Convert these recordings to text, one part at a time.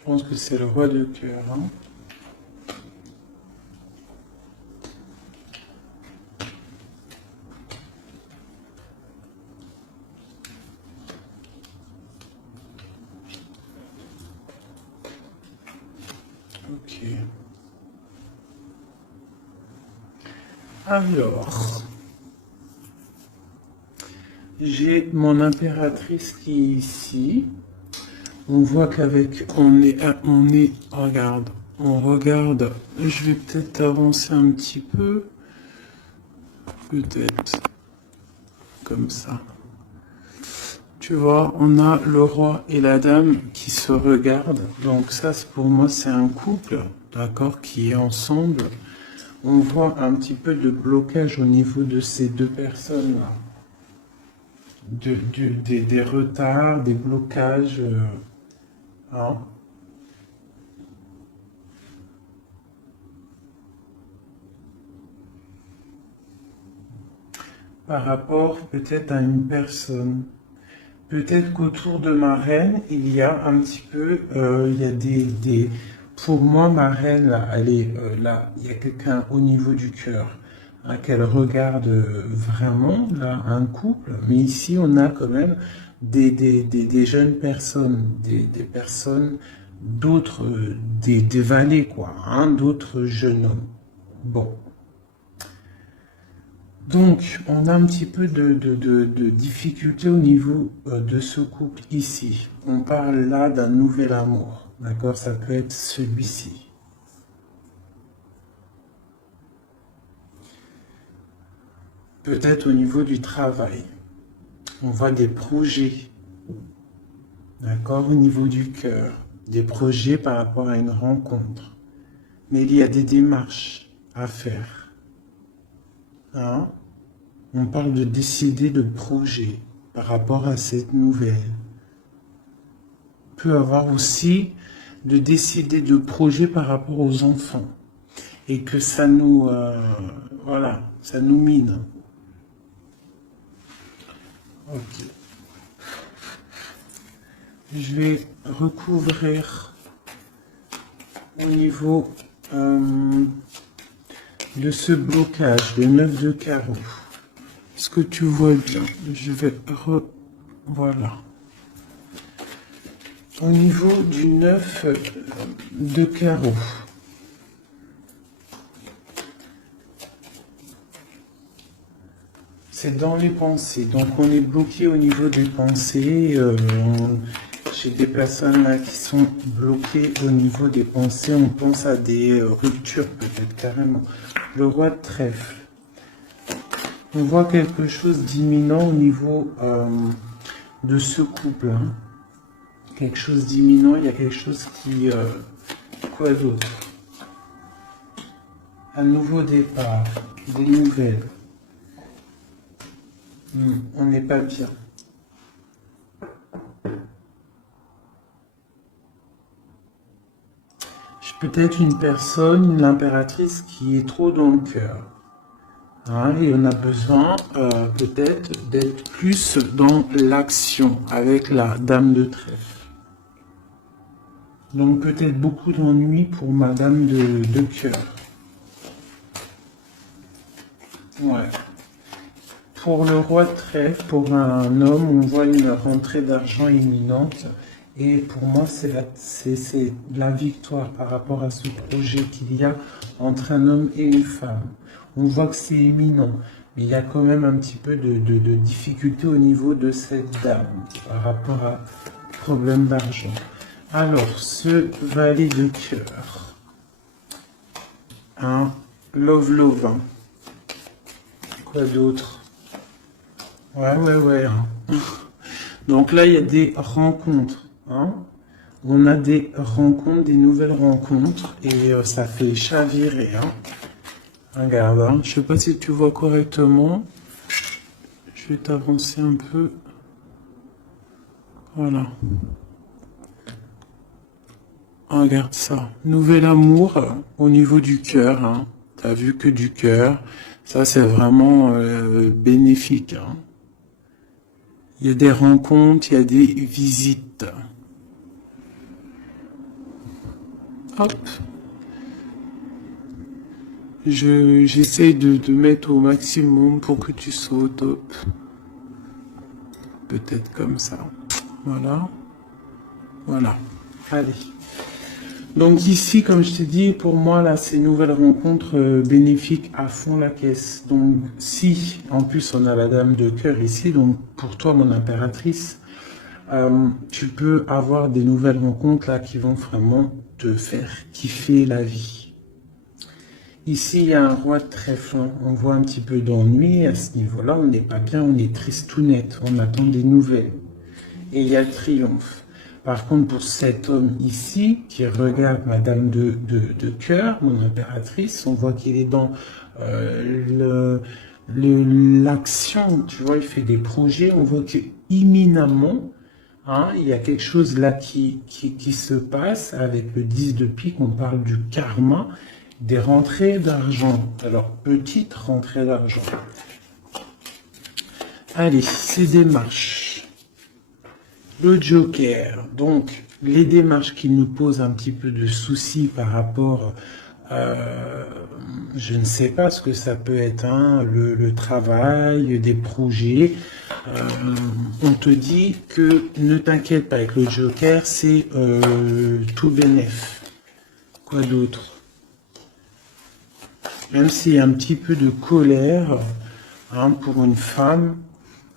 Je pense que c'est le roi de cœur. Hein. Ok. Alors, j'ai mon impératrice qui est ici. On voit qu'avec, regarde, on regarde, je vais peut-être avancer un petit peu, peut-être, comme ça. Tu vois, on a le roi et la dame qui se regardent, donc ça, pour moi, c'est un couple, d'accord, qui est ensemble. On voit un petit peu de blocage au niveau de ces deux personnes-là. Des retards, des blocages, hein. Par rapport peut-être à une personne. Peut-être qu'autour de ma reine, il y a un petit peu, il y a pour moi, ma reine, là, elle est là, il y a quelqu'un au niveau du cœur, hein, qu'elle regarde vraiment, là, un couple, mais ici, on a quand même des jeunes personnes, des personnes, d'autres, des valets, quoi, hein, d'autres jeunes hommes. Bon. Donc, on a un petit peu de difficulté au niveau de ce couple ici. On parle là d'un nouvel amour, d'accord? Ça peut être celui-ci. Peut-être au niveau du travail. On voit des projets, d'accord? Au niveau du cœur. Des projets par rapport à une rencontre. Mais il y a des démarches à faire. Hein? On parle de décider de projet par rapport à cette nouvelle. Peut avoir aussi de décider de projets par rapport aux enfants et que ça nous voilà, ça nous mine. Ok. Je vais recouvrir au niveau de ce blocage de 9 de carreau. Est-ce que tu vois bien? Je vais voilà. Au niveau du 9 de carreau. C'est dans les pensées. Donc on est bloqué au niveau des pensées. J'ai des personnes là qui sont bloquées au niveau des pensées. On pense à des ruptures peut-être carrément. Le roi de trèfle. On voit quelque chose d'imminent au niveau de ce couple. Hein. Quelque chose d'imminent. Il y a quelque chose qui... quoi d'autre? Un nouveau départ. Des nouvelles. On n'est pas bien. Peut-être une personne, l'impératrice qui est trop dans le cœur. Hein, et on a besoin peut-être d'être plus dans l'action avec la dame de trèfle. Donc peut-être beaucoup d'ennuis pour ma dame de cœur. Ouais. Pour le roi de trèfle, pour un homme, on voit une rentrée d'argent imminente. Et pour moi, c'est la victoire par rapport à ce projet qu'il y a entre un homme et une femme. On voit que c'est éminent, mais il y a quand même un petit peu de difficulté au niveau de cette dame par rapport à problème d'argent. Alors, ce valet de cœur, un love, hein. Quoi d'autre? Ouais. Hein. Donc là, il y a des rencontres. Hein. On a des rencontres, des nouvelles rencontres, et ça fait chavirer. Hein. Regarde, hein. Je sais pas si tu vois correctement. Je vais t'avancer un peu. Voilà. Regarde ça. Nouvel amour au niveau du cœur. Hein. T'as vu que du cœur. Ça, c'est vraiment bénéfique. Hein. Il y a des rencontres, il y a des visites. hop. J'essaie de mettre au maximum pour que tu sois au top. Peut-être comme ça. Voilà. Voilà. Allez. Donc ici, comme je t'ai dit, pour moi, là, c'est une nouvelle rencontre bénéfique à fond la caisse. Donc si, en plus, on a la dame de cœur ici, donc pour toi, mon impératrice, tu peux avoir des nouvelles rencontres là qui vont vraiment te faire kiffer la vie. Ici, il y a un roi de trèfle. On voit un petit peu d'ennui à ce niveau-là. On n'est pas bien, on est triste tout net. On attend des nouvelles. Et il y a le triomphe. Par contre, pour cet homme ici, qui regarde Madame de cœur, mon impératrice, on voit qu'il est dans l'action, tu vois, il fait des projets, on voit que imminemment, hein, il y a quelque chose là qui se passe avec le 10 de pique, on parle du karma, des rentrées d'argent. Alors, petite rentrée d'argent. Allez, ces démarches. Le Joker, donc les démarches qui nous posent un petit peu de soucis par rapport, je ne sais pas ce que ça peut être, hein, le travail, des projets. On te dit que ne t'inquiète pas avec le Joker, c'est tout bénef. Quoi d'autre? Même s'il y a un petit peu de colère, hein, pour une femme,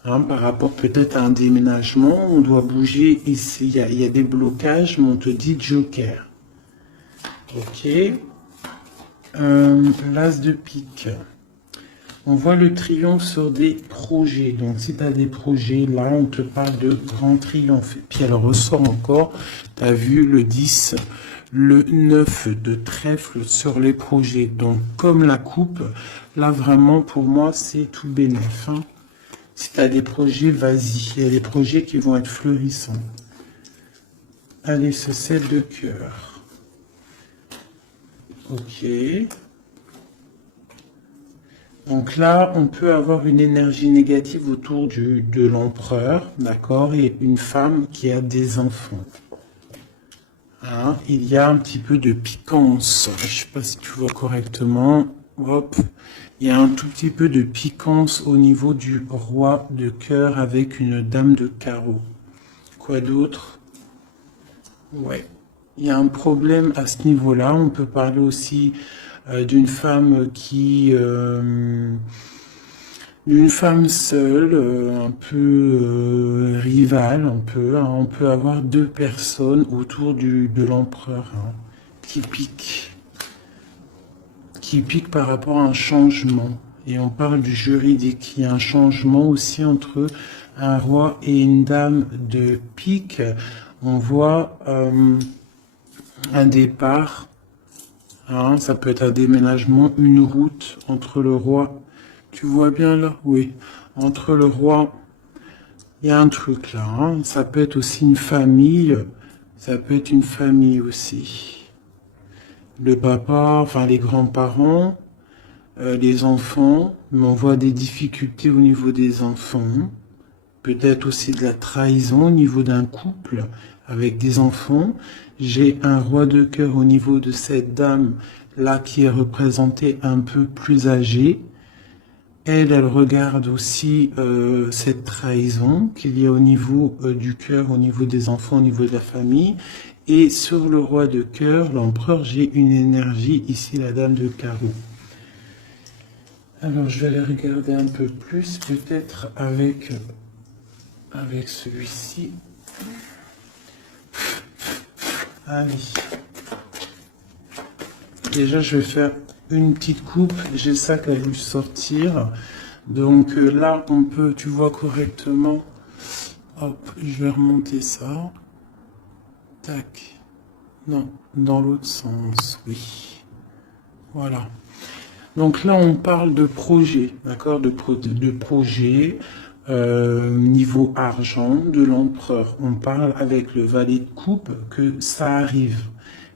hein, par rapport peut-être à un déménagement, on doit bouger ici, il y a des blocages, mais on te dit Joker. Ok. L'as de pique. On voit le triomphe sur des projets. Donc si tu as des projets, là on te parle de grand triomphe. Et puis elle ressort encore, tu as vu le 10, le 9 de trèfle sur les projets. Donc comme la coupe, là vraiment pour moi c'est tout bénéf. Hein. Si tu as des projets, vas-y. Il y a des projets qui vont être florissants. Allez, ce 7 de cœur. Ok. Donc là, on peut avoir une énergie négative autour de l'empereur, d'accord, et une femme qui a des enfants. Hein, il y a un petit peu de piquance. Je ne sais pas si tu vois correctement. Hop. Il y a un tout petit peu de piquance au niveau du roi de cœur avec une dame de carreau. Quoi d'autre? Ouais. Il y a un problème à ce niveau-là. On peut parler aussi d'une femme d'une femme seule, un peu rivale, un peu. Hein. On peut avoir deux personnes autour de l'empereur, hein, qui piquent par rapport à un changement. Et on parle du juridique. Il y a un changement aussi entre un roi et une dame de pique. On voit un départ. Hein, ça peut être un déménagement, une route entre le roi. Tu vois bien là? Oui. Entre le roi, il y a un truc là. Hein. Ça peut être aussi une famille. Ça peut être une famille aussi. Le papa, enfin les grands-parents, les enfants, mais on voit des difficultés au niveau des enfants, peut-être aussi de la trahison au niveau d'un couple avec des enfants. J'ai un roi de cœur au niveau de cette dame là qui est représentée un peu plus âgée. Elle regarde aussi cette trahison qu'il y a au niveau du cœur, au niveau des enfants, au niveau de la famille. Et sur le roi de cœur, l'empereur, j'ai une énergie, ici la dame de carreau. Alors, je vais aller regarder un peu plus, peut-être avec celui-ci. Allez. Déjà, je vais faire une petite coupe. J'ai ça qui a dû sortir. Donc là, on peut, tu vois correctement. Hop, je vais remonter ça. Tac. Non, dans l'autre sens, oui. Voilà. Donc là, on parle de projet, d'accord, de projet, niveau argent, de l'empereur. On parle avec le valet de coupe que ça arrive.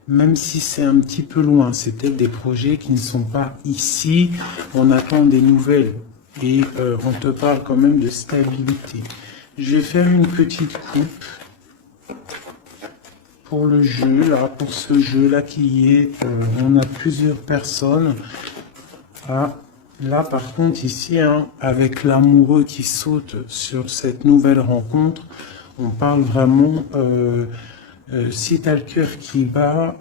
Même si c'est un petit peu loin, c'est peut-être des projets qui ne sont pas ici. On attend des nouvelles et on te parle quand même de stabilité. Je vais faire une petite coupe pour le jeu, là, pour ce jeu-là qui est, on a plusieurs personnes. Ah, là, par contre, ici, hein, avec l'amoureux qui saute sur cette nouvelle rencontre, on parle vraiment, si tu as le cœur qui bat,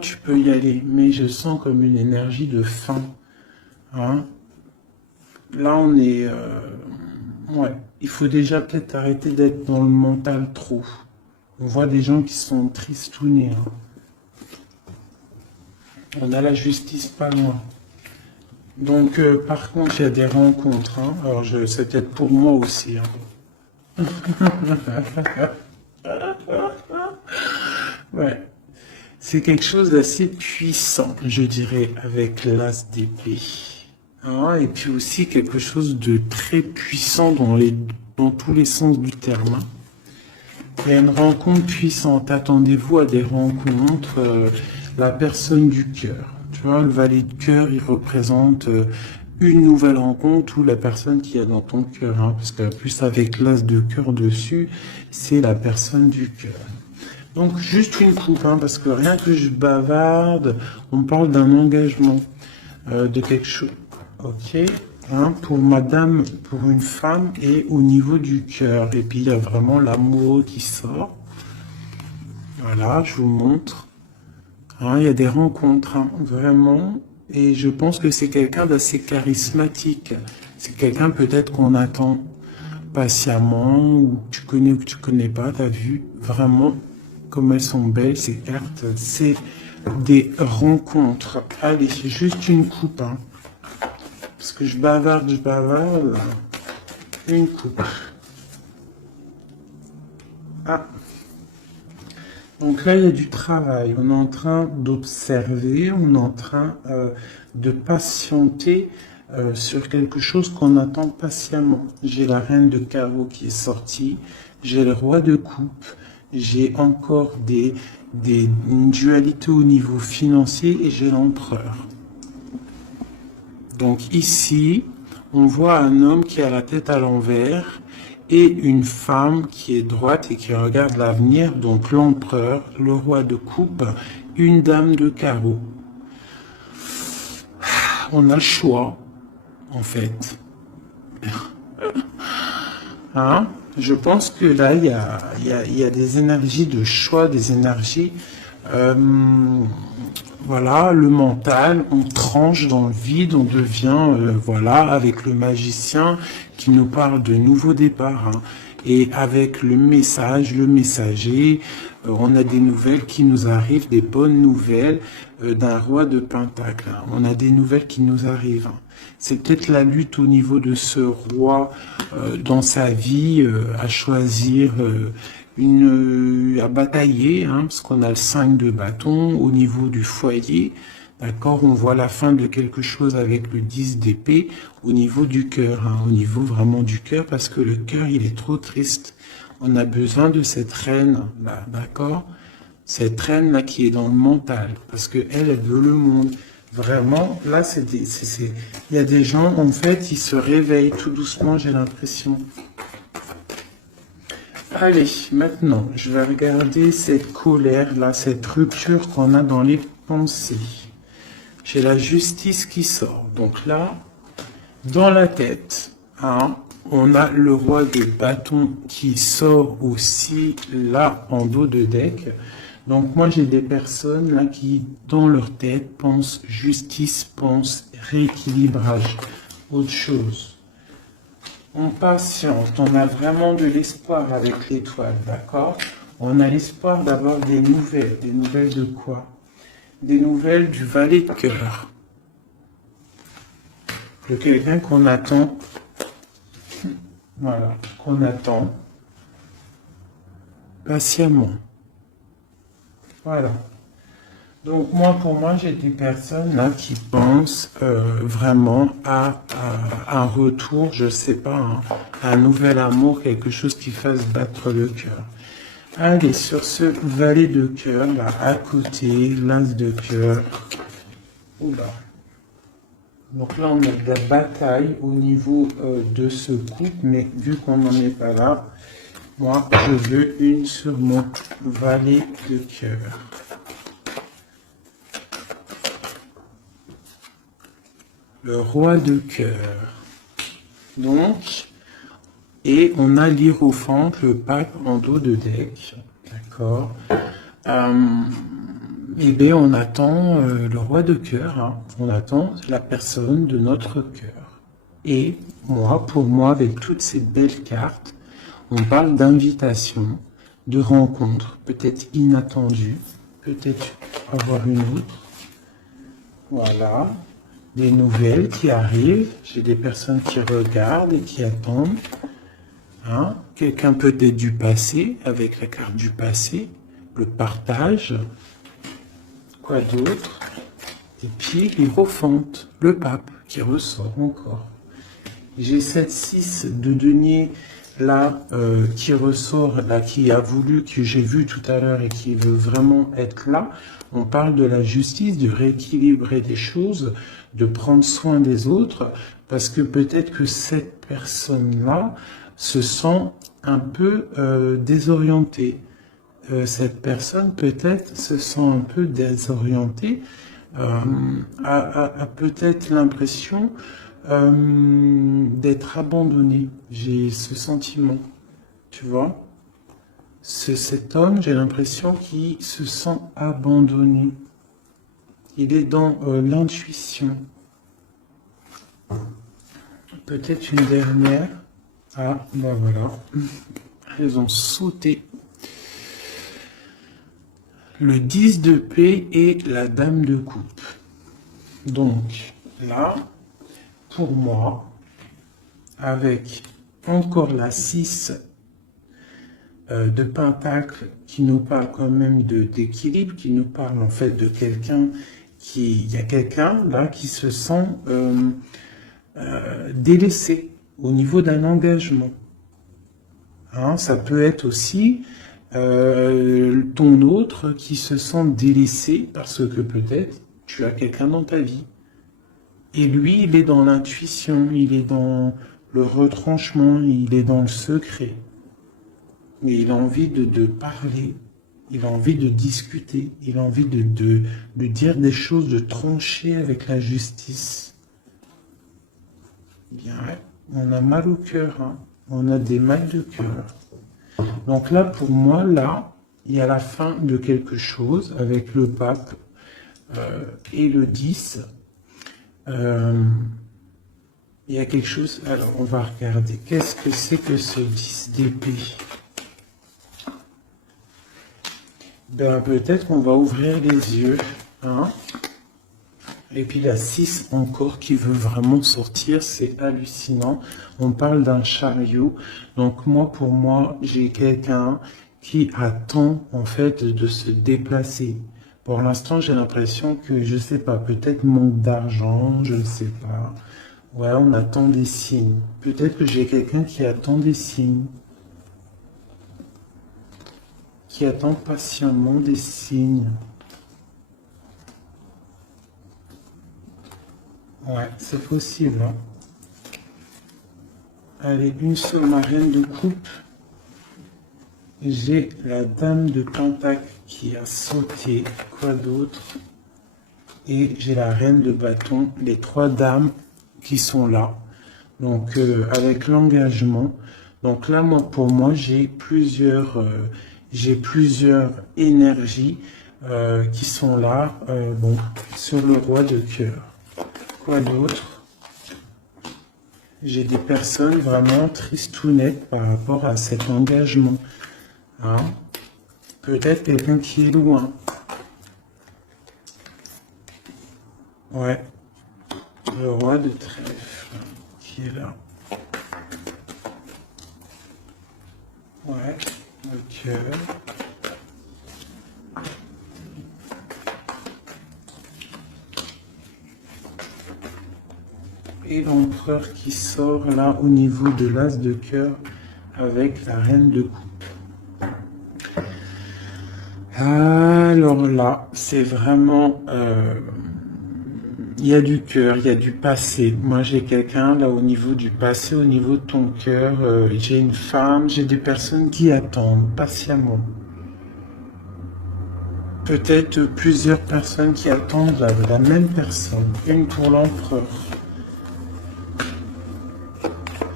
tu peux y aller. Mais je sens comme une énergie de faim. Hein. Là, on est... ouais, il faut déjà peut-être arrêter d'être dans le mental trop. On voit des gens qui sont tristounés. Hein. On a la justice pas loin. Donc, par contre, il y a des rencontres. Hein. Alors, c'est peut-être pour moi aussi. Hein. Ouais. C'est quelque chose d'assez puissant, je dirais, avec l'as d'épée. Hein, et puis aussi quelque chose de très puissant dans tous les sens du terme. Hein. Il y a une rencontre puissante. Attendez-vous à des rencontres. La personne du cœur. Tu vois, le valet de cœur, il représente une nouvelle rencontre ou la personne qui est dans ton cœur. Hein, parce que plus avec l'as de cœur dessus, c'est la personne du cœur. Donc juste une coupe, hein, parce que rien que je bavarde, on parle d'un engagement, de quelque chose. Ok, hein, pour madame, pour une femme et au niveau du cœur. Et puis il y a vraiment l'amour qui sort. Voilà, je vous montre. Hein, il y a des rencontres, hein, vraiment. Et je pense que c'est quelqu'un d'assez charismatique. C'est quelqu'un peut-être qu'on attend patiemment, ou tu connais ou que tu connais pas, t'as vu vraiment comme elles sont belles ces cartes. C'est des rencontres. Allez, c'est juste une coupe, hein. Parce que je bavarde. Une coupe. Ah. Donc là, il y a du travail. On est en train d'observer, on est en train de patienter sur quelque chose qu'on attend patiemment. J'ai la reine de carreau qui est sortie, j'ai le roi de coupe, j'ai encore une dualité au niveau financier et j'ai l'empereur. Donc ici, on voit un homme qui a la tête à l'envers et une femme qui est droite et qui regarde l'avenir, donc l'empereur, le roi de coupe, une dame de carreau. On a le choix, en fait. Hein? Je pense que là, il y a des énergies de choix, des énergies... voilà, le mental, on tranche dans le vide, on devient, voilà, avec le magicien qui nous parle de nouveaux départs. Hein. Et avec le message, le messager, on a des nouvelles qui nous arrivent, des bonnes nouvelles d'un roi de Pentacle. Hein. On a des nouvelles qui nous arrivent. Hein. C'est peut-être la lutte au niveau de ce roi dans sa vie à choisir... à batailler, hein, parce qu'on a le 5 de bâton au niveau du foyer, d'accord, on voit la fin de quelque chose avec le 10 d'épée au niveau du cœur, hein, au niveau vraiment du cœur, parce que le cœur, il est trop triste. On a besoin de cette reine, là, d'accord, cette reine-là qui est dans le mental, parce que elle veut le monde. Vraiment, là, il y a des gens, en fait, ils se réveillent tout doucement, j'ai l'impression. Allez, maintenant, je vais regarder cette colère-là, cette rupture qu'on a dans les pensées. J'ai la justice qui sort. Donc là, dans la tête, hein, on a le roi de bâton qui sort aussi là en dos de deck. Donc moi, j'ai des personnes là qui, dans leur tête, pensent justice, pensent rééquilibrage, autre chose. On patiente, on a vraiment de l'espoir avec l'étoile, d'accord? On a l'espoir d'avoir des nouvelles de quoi? Des nouvelles du valet de cœur. De quelqu'un qu'on attend, voilà, qu'on attend patiemment. Voilà. Donc moi, pour moi, j'ai des personnes là qui pensent vraiment à un retour, je sais pas, hein, un nouvel amour, quelque chose qui fasse battre le cœur. Allez, sur ce valet de cœur, là, à côté, l'as de cœur. Oula. Donc là, on a de la bataille au niveau de ce couple, mais vu qu'on n'en est pas là, Moi, je veux une sur mon valet de cœur. Le roi de cœur. Donc, et on a l'hiérophante, le pape en dos de deck. D'accord. Eh bien, on attend le roi de cœur. Hein. On attend la personne de notre cœur. Et moi, pour moi, avec toutes ces belles cartes, on parle d'invitation, de rencontre, peut-être inattendue, peut-être avoir une autre. Voilà. Des nouvelles qui arrivent. J'ai des personnes qui regardent et qui attendent. Hein? Quelqu'un peut-être du passé, avec la carte du passé, le partage. Quoi d'autre? Et puis l'hiérophante, le pape, qui ressort encore. J'ai cette 6 de denier là qui ressort, là, qui a voulu, que j'ai vu tout à l'heure et qui veut vraiment être là. On parle de la justice, de rééquilibrer des choses, de prendre soin des autres, parce que peut-être que cette personne-là se sent un peu désorientée. Cette personne peut-être se sent un peu désorientée, a peut-être l'impression d'être abandonnée. J'ai ce sentiment, tu vois. Cet homme, j'ai l'impression qu'il se sent abandonné. Il est dans l'intuition. Peut-être une dernière. Ah, ben voilà. Ils ont sauté. Le 10 de paix et la dame de coupe. Donc, là, pour moi, avec encore la 6 de pentacle qui nous parle quand même d'équilibre, qui nous parle en fait de quelqu'un il y a quelqu'un là qui se sent délaissé au niveau d'un engagement. Hein, ça peut être aussi ton autre qui se sent délaissé parce que peut-être tu as quelqu'un dans ta vie. Et lui, il est dans l'intuition, il est dans le retranchement, il est dans le secret. Mais il a envie de parler, il a envie de discuter, il a envie de dire des choses, de trancher avec la justice. Bien, on a mal au cœur, hein. On a des mal de cœur. Donc là, pour moi, là, il y a la fin de quelque chose avec le pape et le 10. Il y a quelque chose, alors on va regarder. Qu'est-ce que c'est que ce 10 d'épée? Ben, peut-être qu'on va ouvrir les yeux. Hein? Et puis la 6 encore qui veut vraiment sortir, c'est hallucinant. On parle d'un chariot. Donc moi, pour moi, j'ai quelqu'un qui attend en fait de se déplacer. Pour l'instant, j'ai l'impression que, je sais pas, peut-être manque d'argent, je ne sais pas. Ouais, on attend des signes. Peut-être que j'ai quelqu'un qui attend des signes. Qui attend patiemment des signes. Ouais, c'est possible. Hein. Allez, une sur ma reine de coupe. J'ai la dame de pentacle qui a sauté. Quoi d'autre? Et j'ai la reine de bâton. Les trois dames qui sont là. Donc, avec l'engagement. Donc là, moi, pour moi, j'ai plusieurs énergies qui sont là. Bon, sur le roi de cœur. Quoi d'autre? J'ai des personnes vraiment tristounettes par rapport à cet engagement. Hein? Peut-être quelqu'un qui est loin. Ouais. Le roi de trèfle qui est là. Ouais. Le cœur. Et l'empereur qui sort là au niveau de l'as de cœur avec la reine de coupe. Alors là, c'est vraiment il y a du cœur, il y a du passé. Moi, j'ai quelqu'un là au niveau du passé, au niveau de ton cœur. J'ai une femme, j'ai des personnes qui attendent patiemment. Peut-être plusieurs personnes qui attendent la même personne. Une pour l'empereur.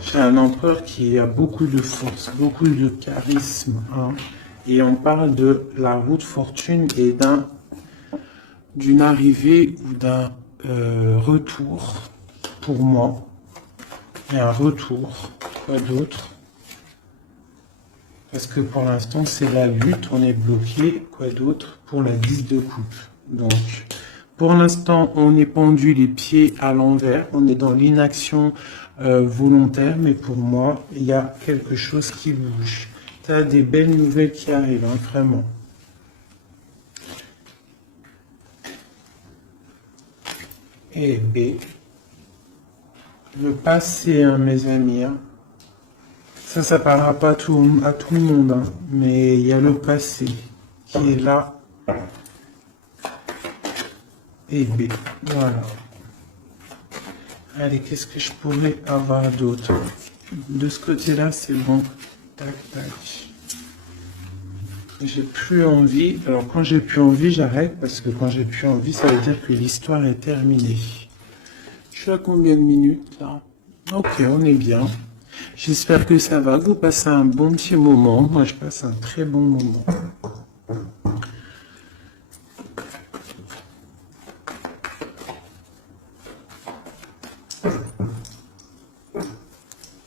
J'ai un empereur qui a beaucoup de force, beaucoup de charisme. Hein. Et on parle de la route fortune et d'une arrivée ou d'un retour pour moi. Et un retour, quoi d'autre? Parce que pour l'instant, c'est la lutte, on est bloqué, quoi d'autre? Pour la 10 de coupe. Donc, pour l'instant, on est pendu les pieds à l'envers, on est dans l'inaction volontaire, mais pour moi, il y a quelque chose qui bouge. Tu as des belles nouvelles qui arrivent, hein, vraiment. Et B. Le passé, hein, mes amis. Hein. Ça parlera pas à tout le monde, hein, mais il y a le passé qui est là. Et B. Voilà. Allez, qu'est-ce que je pourrais avoir d'autre? De ce côté-là, c'est bon. Tac, tac. J'ai plus envie. Alors, quand j'ai plus envie, j'arrête, parce que quand j'ai plus envie, ça veut dire que l'histoire est terminée. Je suis à combien de minutes, là? Ok, on est bien. J'espère que ça va. Vous passez un bon petit moment. Moi, je passe un très bon moment.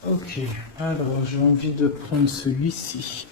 Ok, alors j'ai envie de prendre celui-ci.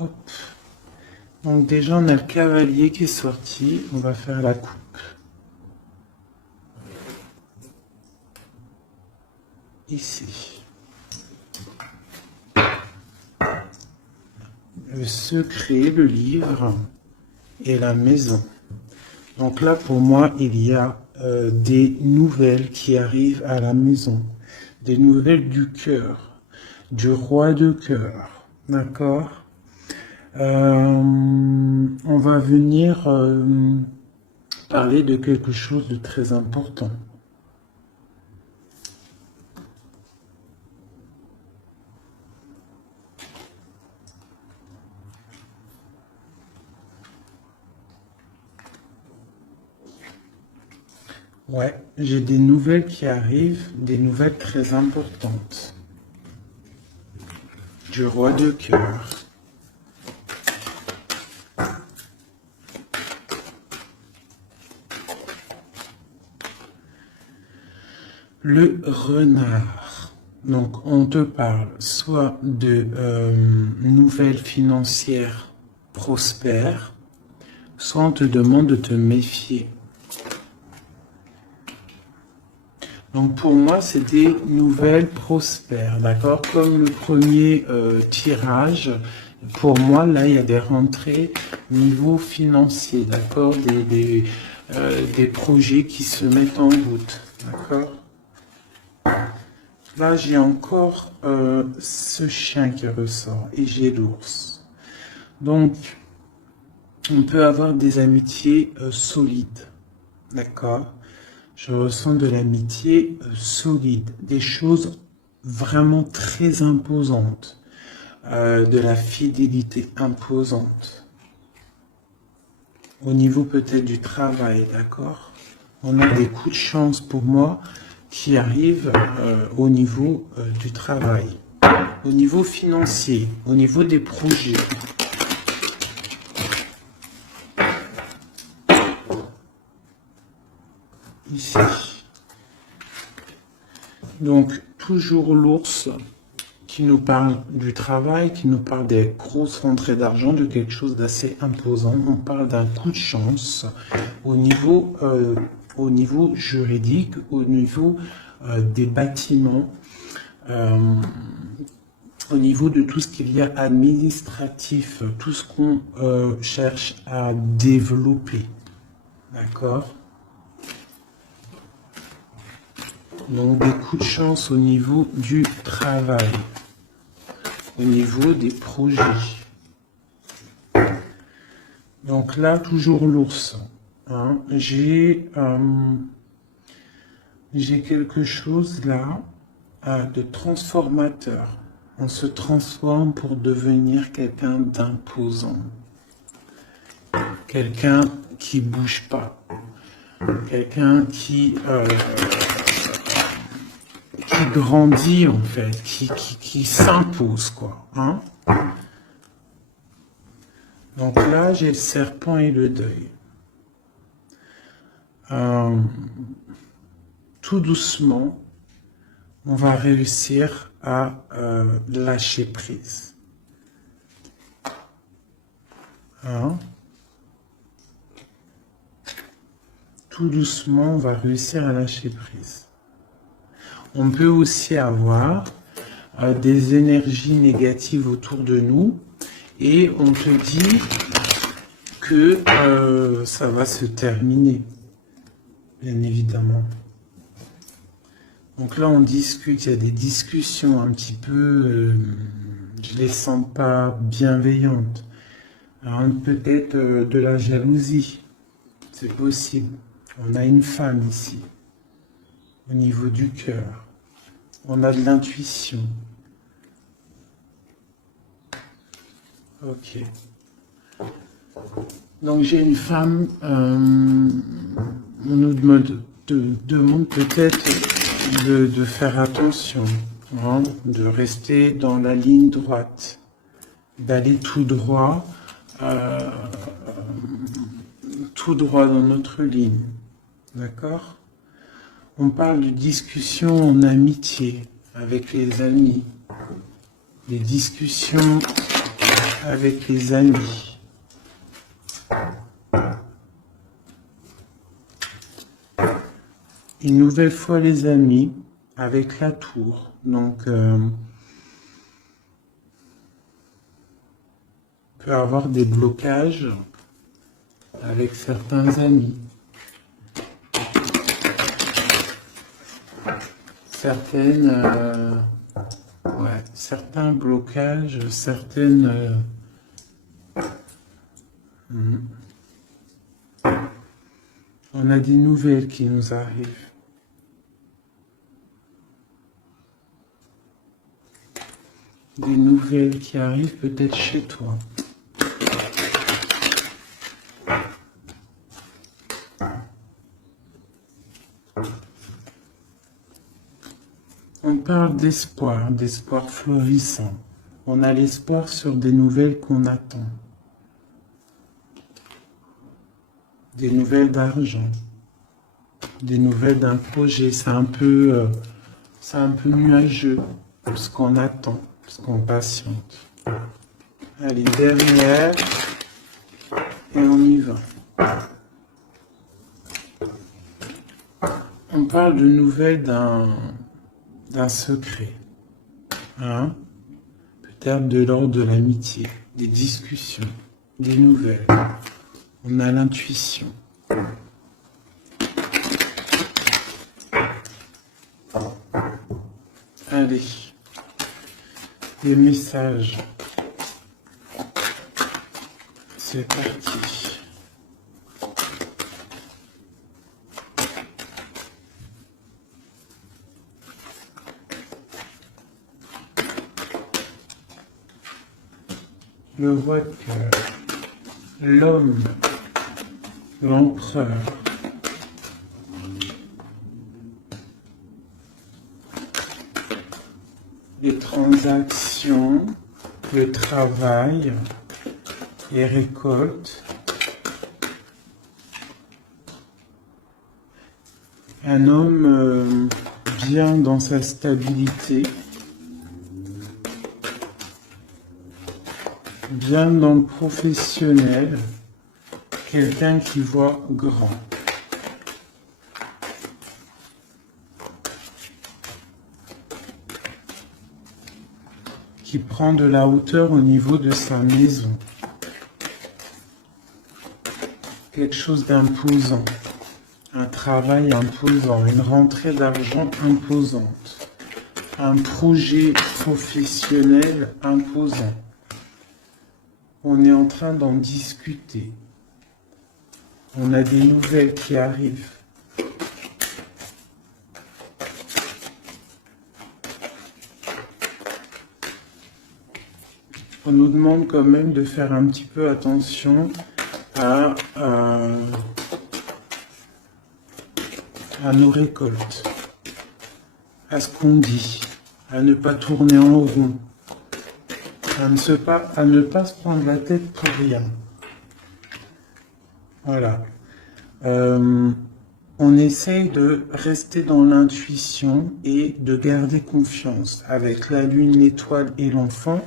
Hop. Donc déjà on a le cavalier qui est sorti, on va faire la coupe. Ici. Le secret, le livre et la maison. Donc là pour moi il y a des nouvelles qui arrivent à la maison. Des nouvelles du cœur, du roi de cœur. D'accord? On va venir parler de quelque chose de très important. Ouais, j'ai des nouvelles qui arrivent, des nouvelles très importantes. Du roi de cœur. Le renard. Donc, on te parle soit de nouvelles financières prospères, soit on te demande de te méfier. Donc, pour moi, c'est des nouvelles prospères, d'accord? Comme le premier tirage, pour moi, là, il y a des rentrées niveau financier, d'accord? Des projets qui se mettent en route, d'accord? Là, j'ai encore ce chien qui ressort et j'ai l'ours. Donc, on peut avoir des amitiés solides. D'accord? Je ressens de l'amitié solide, des choses vraiment très imposantes, de la fidélité imposante. Au niveau peut-être du travail, d'accord? On a des coups de chance pour moi qui arrivent au niveau du travail, au niveau financier, au niveau des projets. Ici. Donc, toujours l'ours qui nous parle du travail, qui nous parle des grosses rentrées d'argent, de quelque chose d'assez imposant. On parle d'un coup de chance au niveau juridique, au niveau des bâtiments, au niveau de tout ce qu'il y a administratif, tout ce qu'on cherche à développer. D'accord? Donc des coups de chance au niveau du travail, au niveau des projets. Donc là, toujours l'ours. Hein. J'ai quelque chose là de transformateur. On se transforme pour devenir quelqu'un d'imposant. Quelqu'un qui bouge pas. Quelqu'un qui grandit en fait, qui s'impose quoi. Hein. Donc là, j'ai le serpent et le deuil. Tout doucement, on va réussir à lâcher prise. Hein? Tout doucement, on va réussir à lâcher prise. On peut aussi avoir des énergies négatives autour de nous et on te dit que ça va se terminer, bien évidemment. Donc là, on discute, il y a des discussions un petit peu, je les sens pas bienveillantes. Alors, peut-être de la jalousie, c'est possible. On a une femme ici, au niveau du cœur. On a de l'intuition. Ok. Donc j'ai une femme, on nous demande peut-être de faire attention, hein, de rester dans la ligne droite, d'aller tout droit dans notre ligne. D'accord? On parle de discussions en amitié avec les amis, des discussions avec les amis. Une nouvelle fois les amis avec la tour. Donc, peut avoir des blocages avec certains amis. Certains blocages, certaines... On a des nouvelles qui nous arrivent. Des nouvelles qui arrivent peut-être chez toi. On parle d'espoir, d'espoir florissant. On a l'espoir sur des nouvelles qu'on attend. Des nouvelles d'argent. Des nouvelles d'un projet. C'est un peu nuageux, ce qu'on attend, ce qu'on patiente. Allez, derrière, et on y va. On parle de nouvelles d'un secret, hein? Peut-être de l'ordre de l'amitié, des discussions, des nouvelles. On a l'intuition. Allez, les messages. C'est parti. Le roi de cœur, l'homme, l'empereur, les transactions, le travail, les récoltes, un homme bien dans sa stabilité, vient dans le professionnel, quelqu'un qui voit grand. Qui prend de la hauteur au niveau de sa maison. Quelque chose d'imposant. Un travail imposant, une rentrée d'argent imposante. Un projet professionnel imposant. On est en train d'en discuter. On a des nouvelles qui arrivent. On nous demande quand même de faire un petit peu attention à nos récoltes, à ce qu'on dit, à ne pas tourner en rond, à ne pas se prendre la tête pour rien. Voilà. On essaye de rester dans l'intuition et de garder confiance. Avec la lune, l'étoile et l'enfant,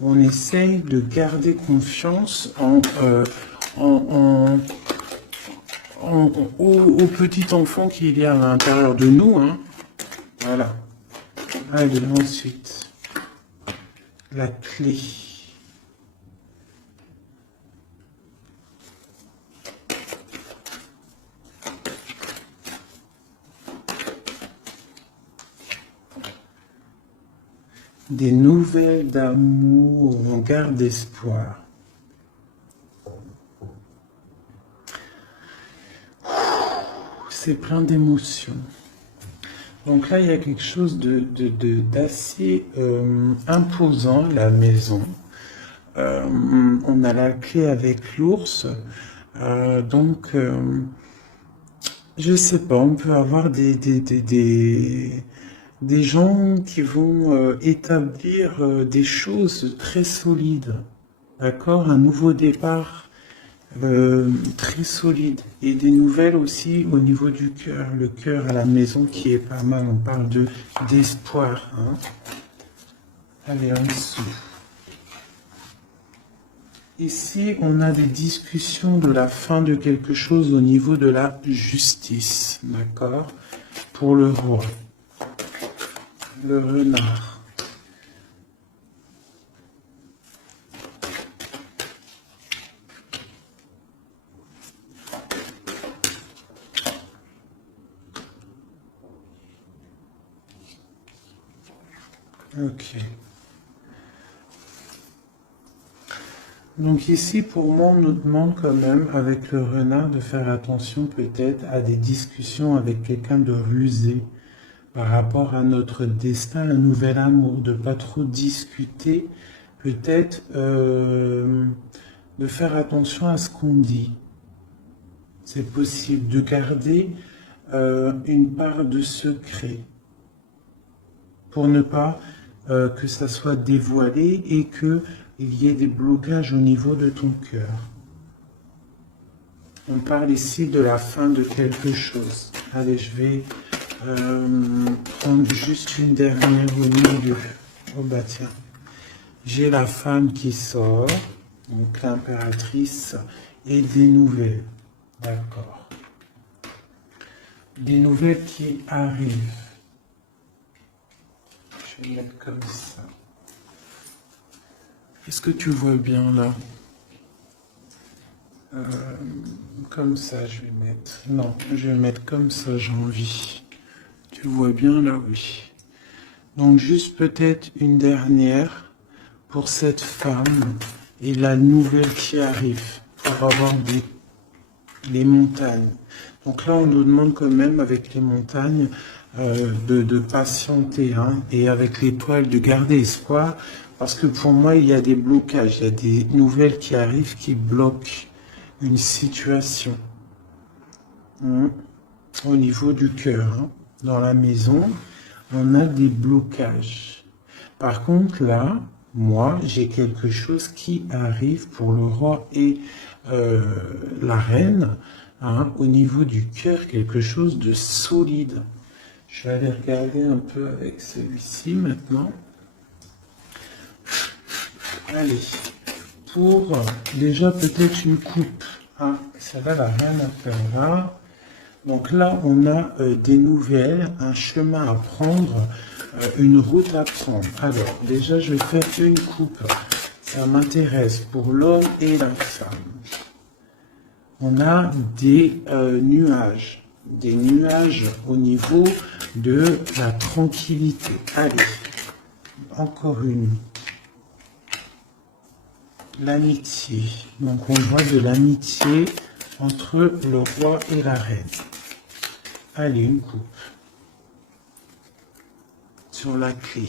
on essaye de garder confiance au petit enfant qu'il y a à l'intérieur de nous. Hein. Voilà. Allez, ensuite, la clé. Des nouvelles d'amour, on garde espoir. C'est plein d'émotions. Donc là, il y a quelque chose d'assez imposant, la maison. On a la clé avec l'ours. Donc, je sais pas, on peut avoir des gens qui vont établir des choses très solides, d'accord? Un nouveau départ très solide et des nouvelles aussi au niveau du cœur, le cœur à la maison qui est pas mal, on parle d'espoir. Hein? Allez, en dessous. Ici, on a des discussions de la fin de quelque chose au niveau de la justice, d'accord? Pour le roi. Le renard. Ok. Donc ici, pour moi, on nous demande quand même, avec le renard, de faire attention peut-être à des discussions avec quelqu'un de rusé par rapport à notre destin, un nouvel amour, de pas trop discuter, peut-être de faire attention à ce qu'on dit. C'est possible de garder une part de secret pour ne pas que ça soit dévoilé et qu'il y ait des blocages au niveau de ton cœur. On parle ici de la fin de quelque chose. Allez, je vais prendre juste une dernière au milieu. Oh bah tiens, j'ai la femme qui sort, donc l'impératrice, et des nouvelles. D'accord. Des nouvelles qui arrivent. Je vais mettre comme ça. Est-ce que tu vois bien là? Comme ça, je vais mettre. Non, je vais mettre comme ça, j'ai envie. Tu vois bien là, oui. Donc juste peut-être une dernière pour cette femme et la nouvelle qui arrive pour avoir des montagnes. Donc là, on nous demande quand même avec les montagnes de patienter, hein, et avec l'étoile de garder espoir, parce que pour moi, il y a des blocages, il y a des nouvelles qui arrivent qui bloquent une situation au niveau du cœur. Hein. Dans la maison, on a des blocages. Par contre, là, moi, j'ai quelque chose qui arrive pour le roi et la reine, hein, au niveau du cœur, quelque chose de solide. Je vais aller regarder un peu avec celui-ci maintenant. Allez, pour déjà peut-être une coupe. Ah, celle-là n'a rien à faire là. Donc là, on a des nouvelles, un chemin à prendre, une route à prendre. Alors, déjà, je vais faire une coupe. Ça m'intéresse pour l'homme et la femme. On a des nuages au niveau de la tranquillité. Allez, encore une. L'amitié. Donc on voit de l'amitié entre le roi et la reine. Allez, une coupe. Sur la clé.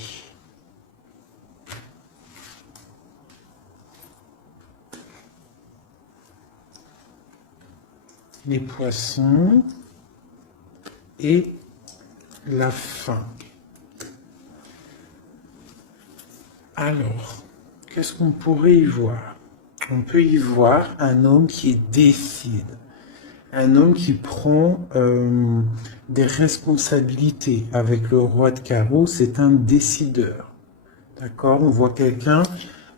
Les poissons et la fin. Alors, qu'est-ce qu'on pourrait y voir? On peut y voir un homme qui décide, un homme qui prend des responsabilités. Avec le roi de carreau, c'est un décideur. D'accord? On voit quelqu'un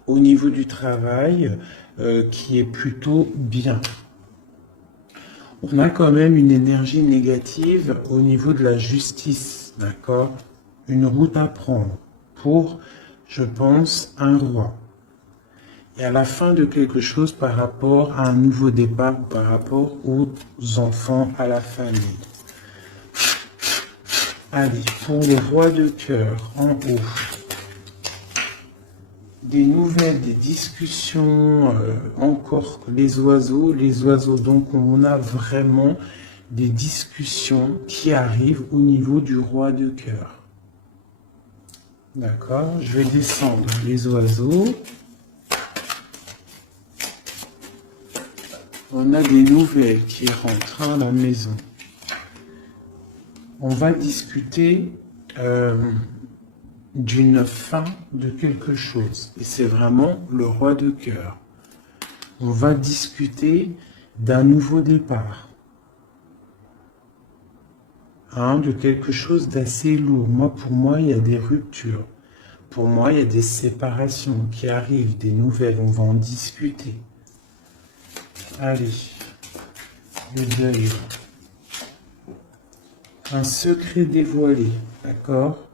au niveau du travail qui est plutôt bien. On a quand même une énergie négative au niveau de la justice. D'accord? Une route à prendre pour, je pense, un roi. Et à la fin de quelque chose par rapport à un nouveau départ, par rapport aux enfants, à la famille. Allez, pour le roi de cœur, en haut. Des nouvelles, des discussions, encore les oiseaux, donc on a vraiment des discussions qui arrivent au niveau du roi de cœur. D'accord, je vais descendre les oiseaux. On a des nouvelles qui rentrent à la maison. On va discuter d'une fin de quelque chose. Et c'est vraiment le roi de cœur. On va discuter d'un nouveau départ. De quelque chose d'assez lourd. Pour moi, il y a des ruptures. Pour moi, il y a des séparations qui arrivent, des nouvelles. On va en discuter. Allez, le deuil. Un secret dévoilé, d'accord?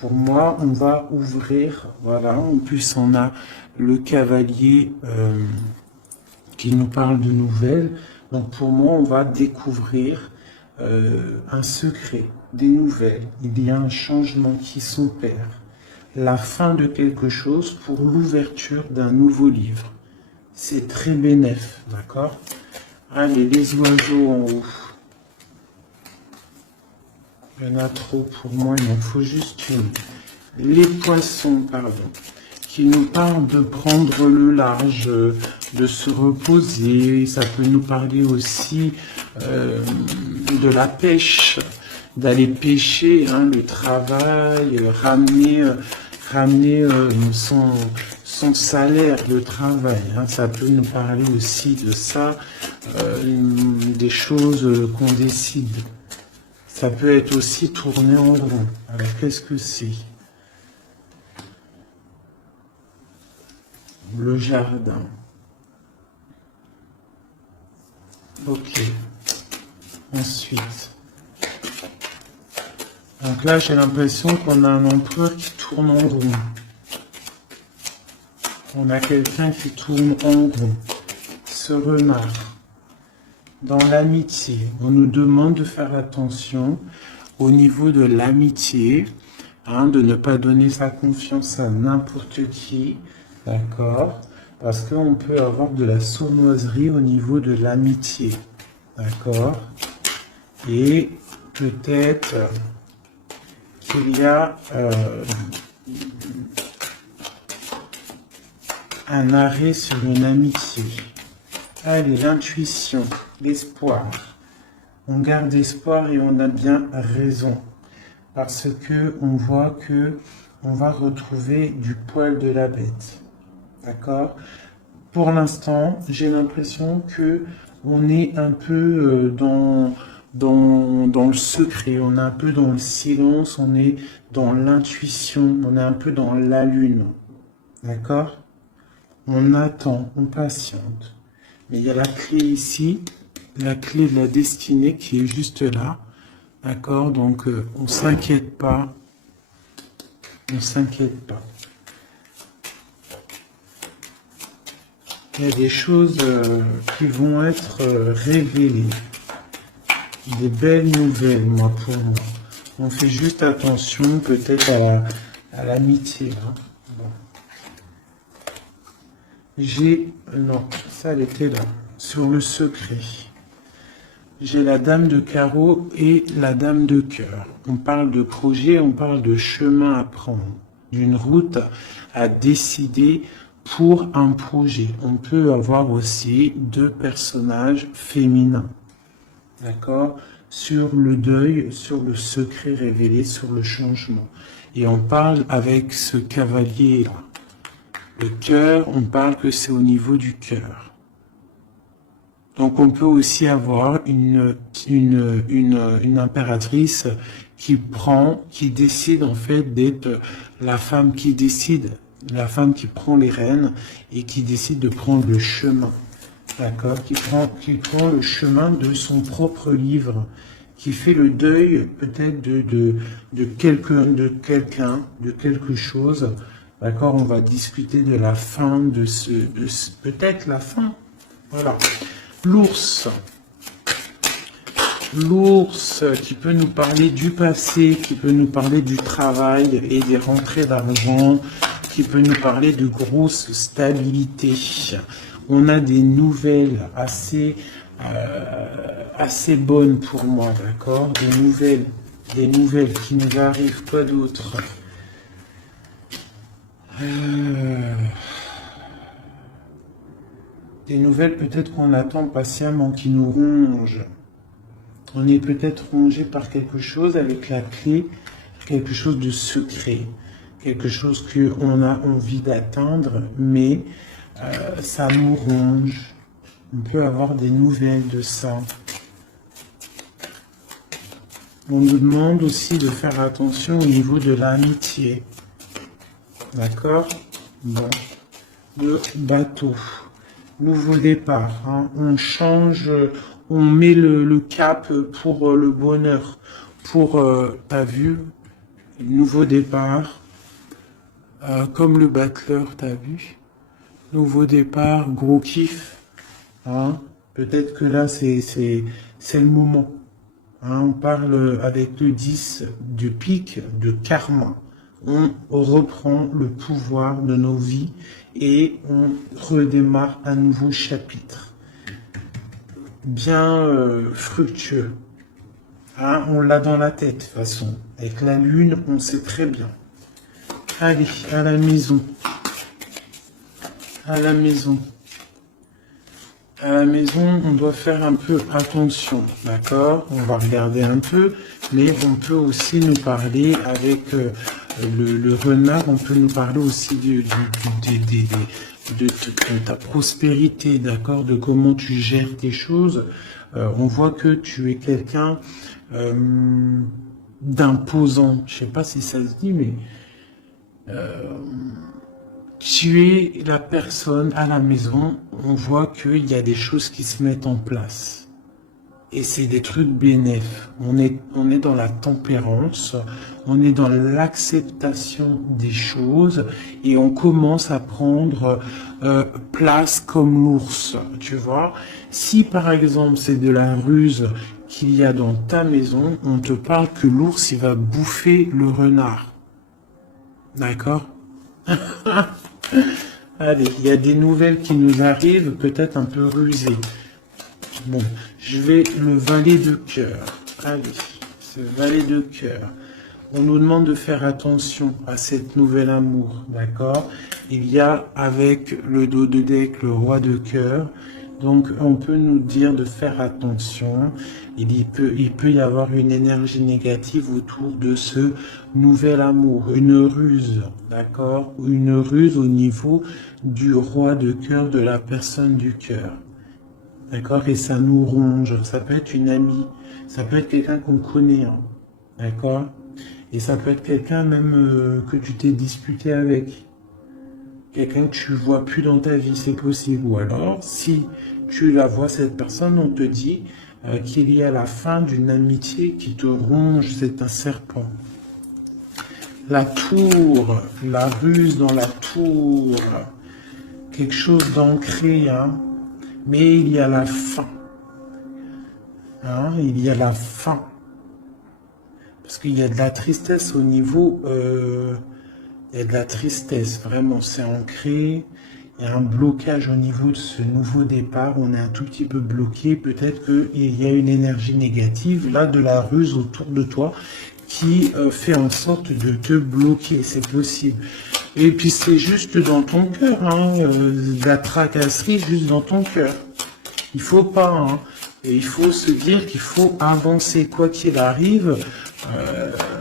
Pour moi, on va ouvrir, voilà, en plus on a le cavalier qui nous parle de nouvelles. Donc pour moi, on va découvrir un secret, des nouvelles. Il y a un changement qui s'opère. La fin de quelque chose pour l'ouverture d'un nouveau livre. C'est très bénéf, d'accord? Allez, les oiseaux en haut. Il y en a trop pour moi, il m'en faut juste une. Les poissons, pardon, qui nous parlent de prendre le large, de se reposer. Ça peut nous parler aussi de la pêche, d'aller pêcher, le travail, ramener son salaire de travail. Ça peut nous parler aussi de ça, des choses qu'on décide. Ça peut être aussi tourné en rond. Alors, qu'est-ce que c'est? Le jardin. Ok. Ensuite. Donc là, j'ai l'impression qu'on a un empereur qui tourne en rond. On a quelqu'un qui tourne en rond. Se remarque. Dans l'amitié, on nous demande de faire attention au niveau de l'amitié, de ne pas donner sa confiance à n'importe qui, d'accord? Parce qu'on peut avoir de la sournoiserie au niveau de l'amitié, d'accord? Et peut-être qu'il y a un arrêt sur une amitié. Allez, l'intuition, l'espoir. On garde espoir et on a bien raison. Parce que on voit que on va retrouver du poil de la bête. D'accord? Pour l'instant, j'ai l'impression que on est un peu dans le secret, on est un peu dans le silence, on est dans l'intuition, on est un peu dans la lune. D'accord? On attend, on patiente. Mais il y a la clé ici, la clé de la destinée qui est juste là. D'accord? Donc, on ne s'inquiète pas. On ne s'inquiète pas. Il y a des choses qui vont être révélées. Des belles nouvelles, moi, pour moi. On fait juste attention, peut-être, à l'amitié. Hein. Bon. Non, ça, elle était là. Sur le secret. J'ai la dame de carreau et la dame de cœur. On parle de projet, on parle de chemin à prendre. D'une route à décider pour un projet. On peut avoir aussi 2 personnages féminins. D'accord? Sur le deuil, sur le secret révélé, sur le changement. Et on parle avec ce cavalier-là. Le cœur, on parle que c'est au niveau du cœur. Donc on peut aussi avoir une impératrice qui décide en fait d'être la femme qui décide, la femme qui prend les rênes et qui décide de prendre le chemin. D'accord, qui prend le chemin de son propre livre, qui fait le deuil peut-être de quelqu'un, de quelque chose. D'accord, on va discuter de la fin peut-être la fin. Voilà. L'ours. L'ours qui peut nous parler du passé, qui peut nous parler du travail et des rentrées d'argent, qui peut nous parler de grosse stabilité. On a des nouvelles assez bonnes pour moi, d'accord? Des nouvelles qui nous arrivent, quoi d'autre? Des nouvelles peut-être qu'on attend patiemment, qui nous rongent. On est peut-être rongé par quelque chose avec la clé, quelque chose de secret, quelque chose qu'on a envie d'atteindre, mais ça nous ronge. On peut avoir des nouvelles de ça. On nous demande aussi de faire attention au niveau de l'amitié. D'accord? Bon. Le bateau. Nouveau départ. Hein. On change, on met le cap pour le bonheur. Pour, t'as vu? Nouveau départ. Comme le battleur, t'as vu? Nouveau départ, gros kiff. Hein? Peut-être que là, c'est le moment. Hein? On parle avec le 10 de pique, de karma. On reprend le pouvoir de nos vies et on redémarre un nouveau chapitre. Bien fructueux. Hein? On l'a dans la tête, de toute façon. Avec la lune, on sait très bien. Allez, à la maison. À la maison. À la maison, on doit faire un peu attention, d'accord? On va regarder un peu, mais on peut aussi nous parler avec le renard, on peut nous parler aussi de ta prospérité, d'accord? De comment tu gères tes choses. On voit que tu es quelqu'un d'imposant. Je sais pas si ça se dit, mais tu es la personne à la maison, on voit qu'il y a des choses qui se mettent en place. Et c'est des trucs bénéfiques. On est dans la tempérance, on est dans l'acceptation des choses et on commence à prendre place comme l'ours, tu vois. Si par exemple c'est de la ruse qu'il y a dans ta maison, on te parle que l'ours il va bouffer le renard. D'accord? Allez, il y a des nouvelles qui nous arrivent, peut-être un peu rusées. Bon, je vais le valet de cœur. Allez, ce valet de cœur. On nous demande de faire attention à cette nouvelle amour, d'accord? Il y a avec le dos de deck le roi de cœur. Donc, on peut nous dire de faire attention. Il peut y avoir une énergie négative autour de ce nouvel amour, une ruse, d'accord? Une ruse au niveau du roi de cœur, de la personne du cœur. D'accord? Et ça nous ronge. Ça peut être une amie. Ça peut être quelqu'un qu'on connaît. Hein, d'accord? Et ça peut être quelqu'un même que tu t'es disputé avec. quelqu'un que tu vois plus dans ta vie, c'est possible. Ou alors, si tu la vois, cette personne, on te dit qu'il y a la fin d'une amitié qui te ronge, c'est un serpent. La tour, la ruse dans la tour, quelque chose d'ancré, hein, mais il y a la fin. Hein, il y a la fin. Parce qu'il y a de la tristesse au niveau... il y a de la tristesse, vraiment, c'est ancré. Il y a un blocage au niveau de ce nouveau départ. On est un tout petit peu bloqué. Peut-être qu'il y a une énergie négative, là, de la ruse autour de toi, qui fait en sorte de te bloquer. C'est possible. Et puis, c'est juste dans ton cœur, hein, de la tracasserie juste dans ton cœur. Il faut pas, hein. Et il faut se dire qu'il faut avancer, quoi qu'il arrive.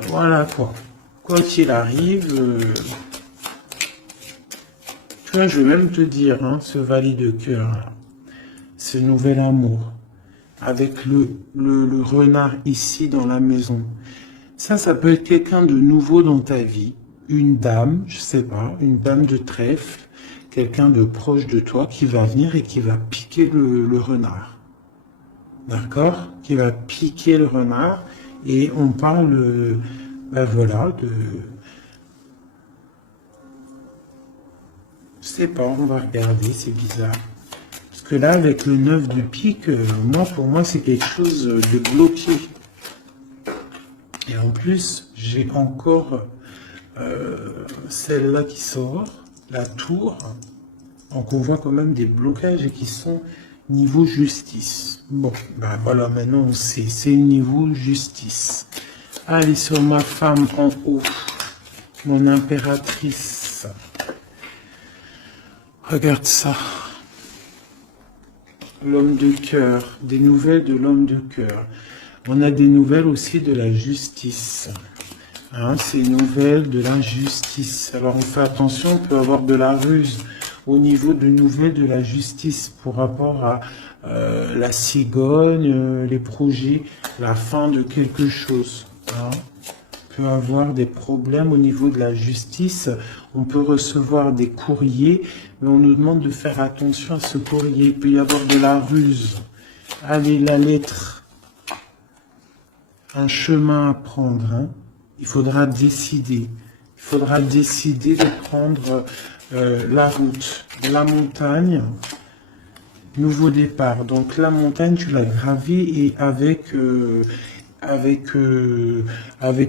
Voilà, quoi. Quoi qu'il arrive, tu vois, je vais même te dire, hein, ce valet de cœur, ce nouvel amour, avec le renard ici dans la maison. Ça peut être quelqu'un de nouveau dans ta vie, une dame, je sais pas, une dame de trèfle, quelqu'un de proche de toi qui va venir et qui va piquer le renard. D'accord? Qui va piquer le renard. Et on parle, ben voilà, de... Je sais pas, on va regarder, c'est bizarre. Parce que là, avec le 9 de pique, pour moi, c'est quelque chose de bloqué. Et en plus, j'ai encore celle-là qui sort, la tour. Donc on voit quand même des blocages qui sont niveau justice. Bon, ben voilà, maintenant on sait, c'est niveau justice. Allez, sur ma femme en haut, mon impératrice. Regarde ça. L'homme de cœur, des nouvelles de l'homme de cœur. On a des nouvelles aussi de la justice. Hein, c'est une nouvelle de la justice. Alors on fait attention, on peut avoir de la ruse au niveau de nouvelles de la justice pour rapport à la cigogne, les projets, la fin de quelque chose. Hein. On peut avoir des problèmes au niveau de la justice. On peut recevoir des courriers, mais on nous demande de faire attention à ce courrier. Il peut y avoir de la ruse. Allez, la lettre. Un chemin à prendre. Hein. Il faudra décider. Il faudra décider de prendre la route. La montagne. Nouveau départ. Donc la montagne, tu l'as gravée et avec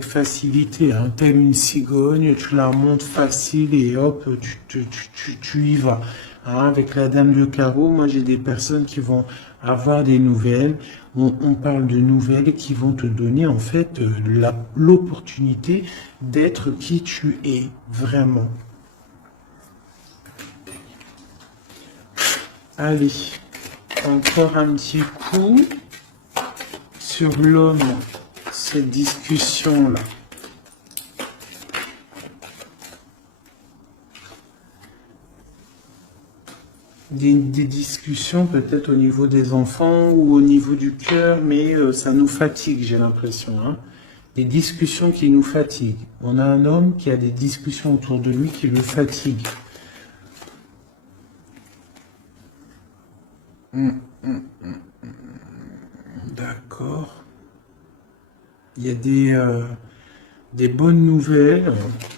facilité, hein. Telle une cigogne, tu la montes facile et hop, tu y vas. Hein. Avec la dame de carreau, moi j'ai des personnes qui vont avoir des nouvelles. On parle de nouvelles qui vont te donner en fait l'opportunité d'être qui tu es vraiment. Allez, encore un petit coup sur l'homme, cette discussion-là. Des discussions peut-être au niveau des enfants ou au niveau du cœur, mais ça nous fatigue, j'ai l'impression. Hein. Des discussions qui nous fatiguent. On a un homme qui a des discussions autour de lui qui le fatiguent. D'accord. Il y a des bonnes nouvelles,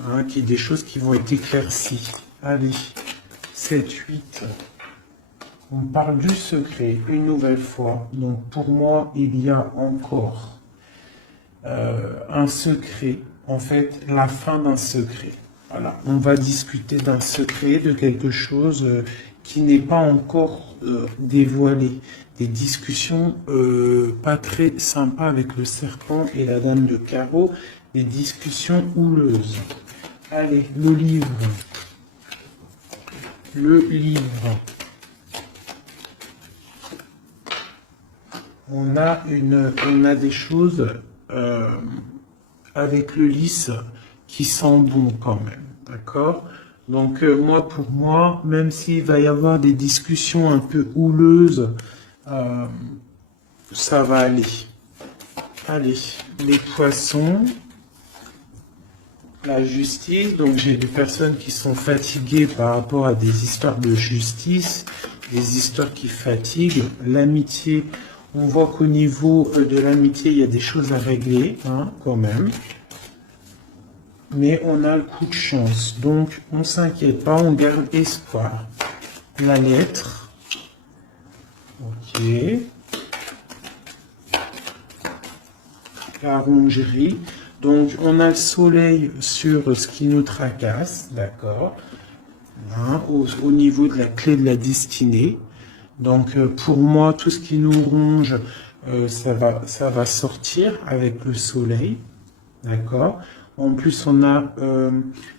hein, des choses qui vont être éclaircies. Allez, 7, 8. On parle du secret une nouvelle fois. Donc pour moi, il y a encore un secret. En fait, la fin d'un secret. Voilà, on va discuter d'un secret, de quelque chose qui n'est pas encore dévoilé. Des discussions pas très sympas avec le serpent et la dame de carreau. Des discussions houleuses. Allez, le livre. Le livre. On a des choses avec le lys qui sent bon quand même, d'accord? Donc moi, pour moi, même s'il va y avoir des discussions un peu houleuses, ça va aller. Allez, les poissons. la justice. Donc j'ai des personnes qui sont fatiguées par rapport à des histoires de justice, des histoires qui fatiguent. L'amitié, on voit qu'au niveau de l'amitié, il y a des choses à régler, hein, quand même. Mais on a le coup de chance. Donc on s'inquiète pas, on garde espoir. La lettre. Ok. La rongerie. Donc, on a le soleil sur ce qui nous tracasse, d'accord, hein, au niveau de la clé de la destinée. Donc, pour moi, tout ce qui nous ronge, ça va sortir avec le soleil, d'accord. En plus, on a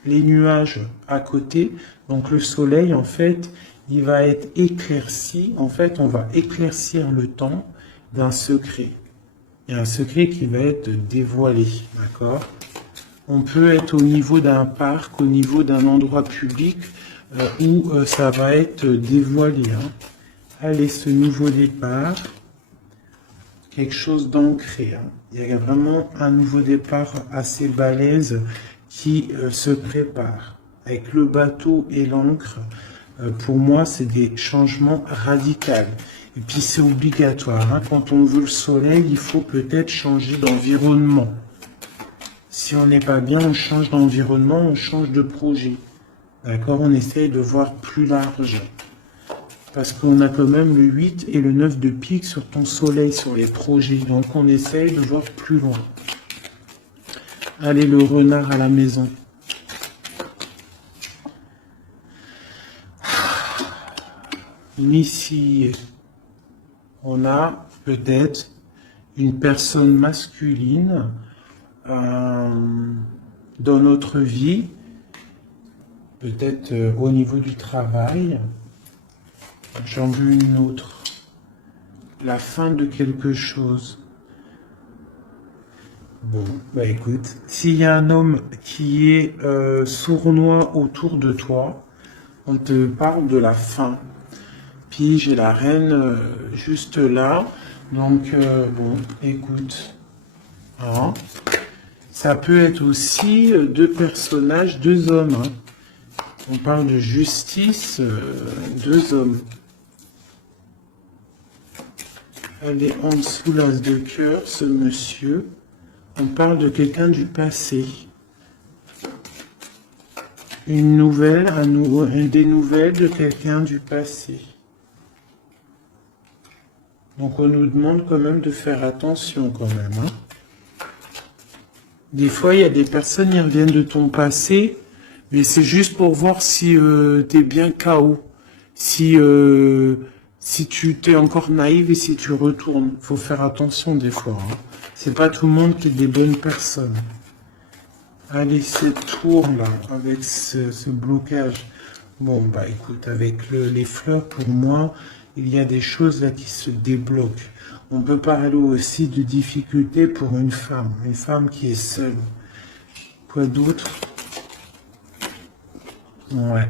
les nuages à côté. Donc, le soleil, en fait, il va être éclairci. En fait, on va éclaircir le temps d'un secret. Il y a un secret qui va être dévoilé, d'accord? On peut être au niveau d'un parc, au niveau d'un endroit public où ça va être dévoilé. Hein. Allez, ce nouveau départ, quelque chose d'ancré. Hein. Il y a vraiment un nouveau départ assez balèze qui se prépare. Avec le bateau et l'encre, pour moi, c'est des changements radicaux. Et puis c'est obligatoire, hein. Quand on veut le soleil, il faut peut-être changer d'environnement. Si on n'est pas bien, on change d'environnement, on change de projet. D'accord? On essaye de voir plus large. Parce qu'on a quand même le 8 et le 9 de pique sur ton soleil, sur les projets. Donc on essaye de voir plus loin. Allez, le renard à la maison. Ici, on a peut-être une personne masculine dans notre vie, peut-être au niveau du travail. J'en veux une autre. La fin de quelque chose. Bon, bah écoute, s'il y a un homme qui est sournois autour de toi, on te parle de la fin. Puis j'ai la reine juste là. Donc, bon, écoute. Hein. Ça peut être aussi deux personnages, deux hommes. Hein. On parle de justice, deux hommes. Elle est en dessous l'as de cœur, ce monsieur. On parle de quelqu'un du passé. Une nouvelle, des nouvelles de quelqu'un du passé. Donc on nous demande quand même de faire attention quand même. Hein. Des fois, il y a des personnes qui reviennent de ton passé, mais c'est juste pour voir si tu es bien KO. Si tu t'es encore naïve et si tu retournes. Faut faire attention des fois. Hein. C'est pas tout le monde qui est des bonnes personnes. Allez, cette tour là, avec ce blocage. Bon, bah écoute, avec les fleurs, pour moi, il y a des choses là qui se débloquent. On peut parler aussi de difficultés pour une femme qui est seule. Quoi d'autre? Ouais.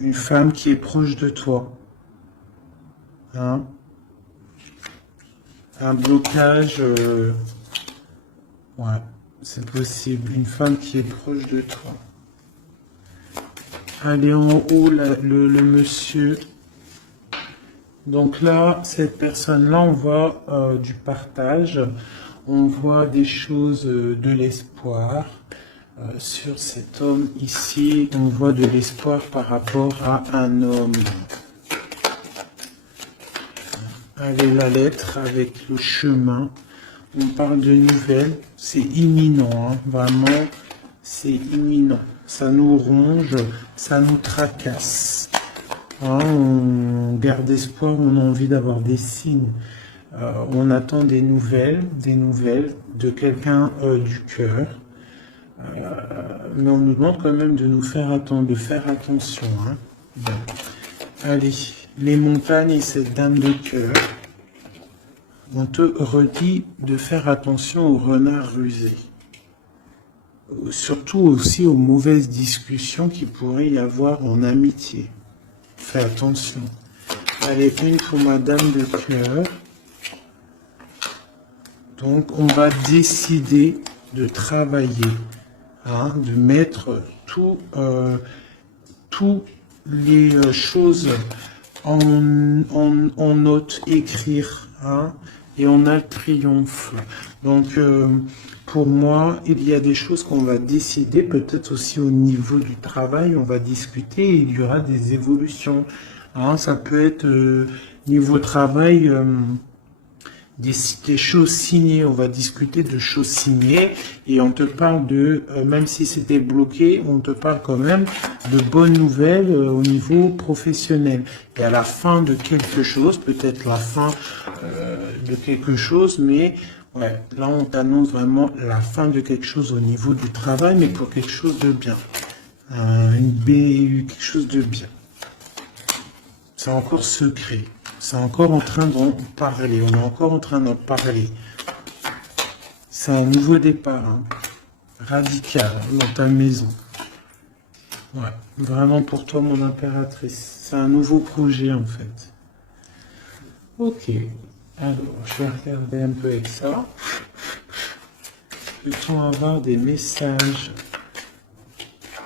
Une femme qui est proche de toi. Hein? Un blocage, ouais, c'est possible. Une femme qui est proche de toi. Allez, en haut, le monsieur. Donc là, cette personne-là, on voit du partage, on voit des choses, de l'espoir. Sur cet homme ici, on voit de l'espoir par rapport à un homme. Allez, la lettre avec le chemin. On parle de nouvelles, c'est imminent, hein, vraiment, c'est imminent. Ça nous ronge, ça nous tracasse. Hein, on garde espoir, on a envie d'avoir des signes. On attend des nouvelles de quelqu'un du cœur. Mais on nous demande quand même de nous faire attendre, de faire attention. Hein. Bon. Allez, les montagnes et cette dame de cœur. On te redit de faire attention aux renards rusés. Surtout aussi aux mauvaises discussions qu'il pourrait y avoir en amitié. Fais attention. Allez, une pour ma dame de cœur. Donc, on va décider de travailler. hein, de mettre toutes les choses en note, écrire, hein, et on a le triomphe. Donc, pour moi, il y a des choses qu'on va décider, peut-être aussi au niveau du travail, on va discuter, et il y aura des évolutions. Hein, ça peut être niveau travail, des choses signées, on va discuter de choses signées, et on te parle de, même si c'était bloqué, on te parle quand même de bonnes nouvelles au niveau professionnel. Et à la fin de quelque chose, peut-être la fin de quelque chose, mais ouais, là on t'annonce vraiment la fin de quelque chose au niveau du travail, mais pour quelque chose de bien. Une BU, quelque chose de bien. C'est encore secret. C'est encore en train d'en parler. On est encore en train d'en parler. C'est un nouveau départ, hein, radical, hein, dans ta maison. Ouais, vraiment pour toi, mon impératrice. C'est un nouveau projet, en fait. Ok. Alors, je vais regarder un peu avec ça. Peut-on avoir des messages